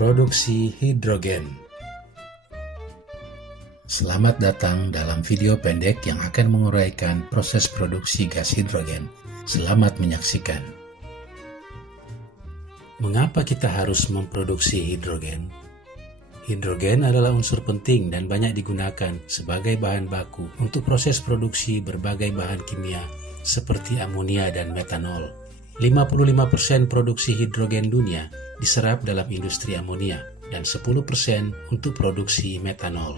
Produksi hidrogen. Selamat datang dalam video pendek yang akan menguraikan proses produksi gas hidrogen. Selamat menyaksikan. Mengapa kita harus memproduksi hidrogen? Hidrogen adalah unsur penting dan banyak digunakan sebagai bahan baku untuk proses produksi berbagai bahan kimia seperti amonia dan metanol. 55% produksi hidrogen dunia diserap dalam industri amonia dan 10% untuk produksi metanol.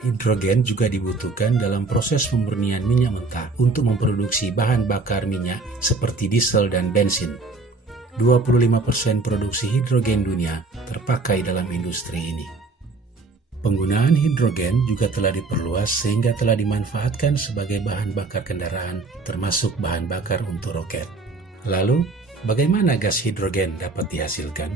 Hidrogen juga dibutuhkan dalam proses pemurnian minyak mentah untuk memproduksi bahan bakar minyak seperti diesel dan bensin. 25% produksi hidrogen dunia terpakai dalam industri ini. Penggunaan hidrogen juga telah diperluas sehingga telah dimanfaatkan sebagai bahan bakar kendaraan termasuk bahan bakar untuk roket. Lalu, bagaimana gas hidrogen dapat dihasilkan?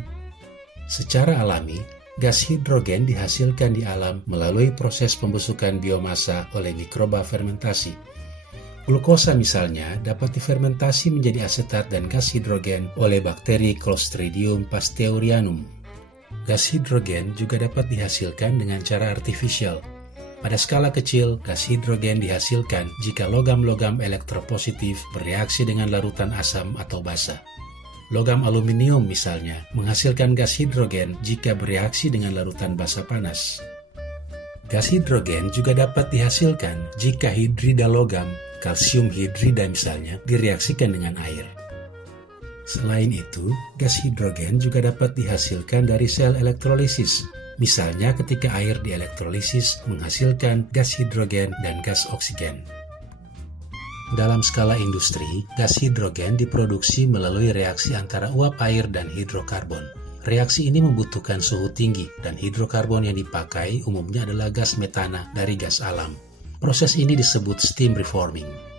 Secara alami, gas hidrogen dihasilkan di alam melalui proses pembusukan biomasa oleh mikroba fermentasi. Glukosa misalnya dapat difermentasi menjadi asetat dan gas hidrogen oleh bakteri Clostridium pasteur-ianum. Gas hidrogen juga dapat dihasilkan dengan cara artifisial. Pada skala kecil, gas hidrogen dihasilkan jika logam-logam elektropositif bereaksi dengan larutan asam atau basa. Logam aluminium misalnya menghasilkan gas hidrogen jika bereaksi dengan larutan basa panas. Gas hidrogen juga dapat dihasilkan jika hidrida logam, kalsium hidrida misalnya, direaksikan dengan air. Selain itu, gas hidrogen juga dapat dihasilkan dari sel elektrolisis. Misalnya ketika air dielektrolisis menghasilkan gas hidrogen dan gas oksigen. Dalam skala industri, gas hidrogen diproduksi melalui reaksi antara uap air dan hidrokarbon. Reaksi ini membutuhkan suhu tinggi dan hidrokarbon yang dipakai umumnya adalah gas metana dari gas alam. Proses ini disebut steam reforming.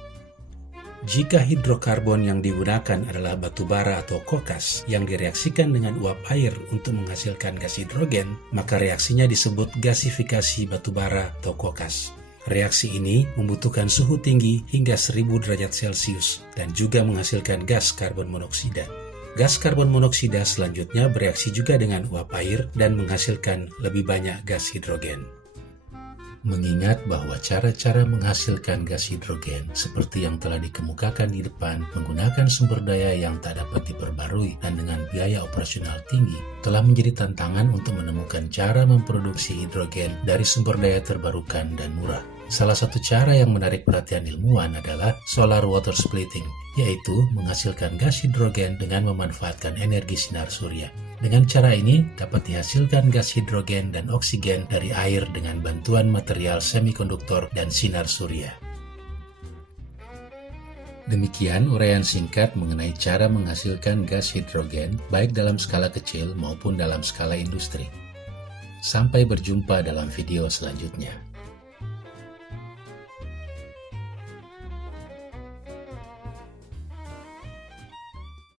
Jika hidrokarbon yang digunakan adalah batu bara atau kokas yang direaksikan dengan uap air untuk menghasilkan gas hidrogen, maka reaksinya disebut gasifikasi batu bara atau kokas. Reaksi ini membutuhkan suhu tinggi hingga 1000 derajat Celcius dan juga menghasilkan gas karbon monoksida. Gas karbon monoksida selanjutnya bereaksi juga dengan uap air dan menghasilkan lebih banyak gas hidrogen. Mengingat bahwa cara-cara menghasilkan gas hidrogen seperti yang telah dikemukakan di depan menggunakan sumber daya yang tak dapat diperbarui dan dengan biaya operasional tinggi, telah menjadi tantangan untuk menemukan cara memproduksi hidrogen dari sumber daya terbarukan dan murah. Salah satu cara yang menarik perhatian ilmuwan adalah solar water splitting, yaitu menghasilkan gas hidrogen dengan memanfaatkan energi sinar surya. Dengan cara ini dapat dihasilkan gas hidrogen dan oksigen dari air dengan bantuan material semikonduktor dan sinar surya. Demikian uraian singkat mengenai cara menghasilkan gas hidrogen baik dalam skala kecil maupun dalam skala industri. Sampai berjumpa dalam video selanjutnya.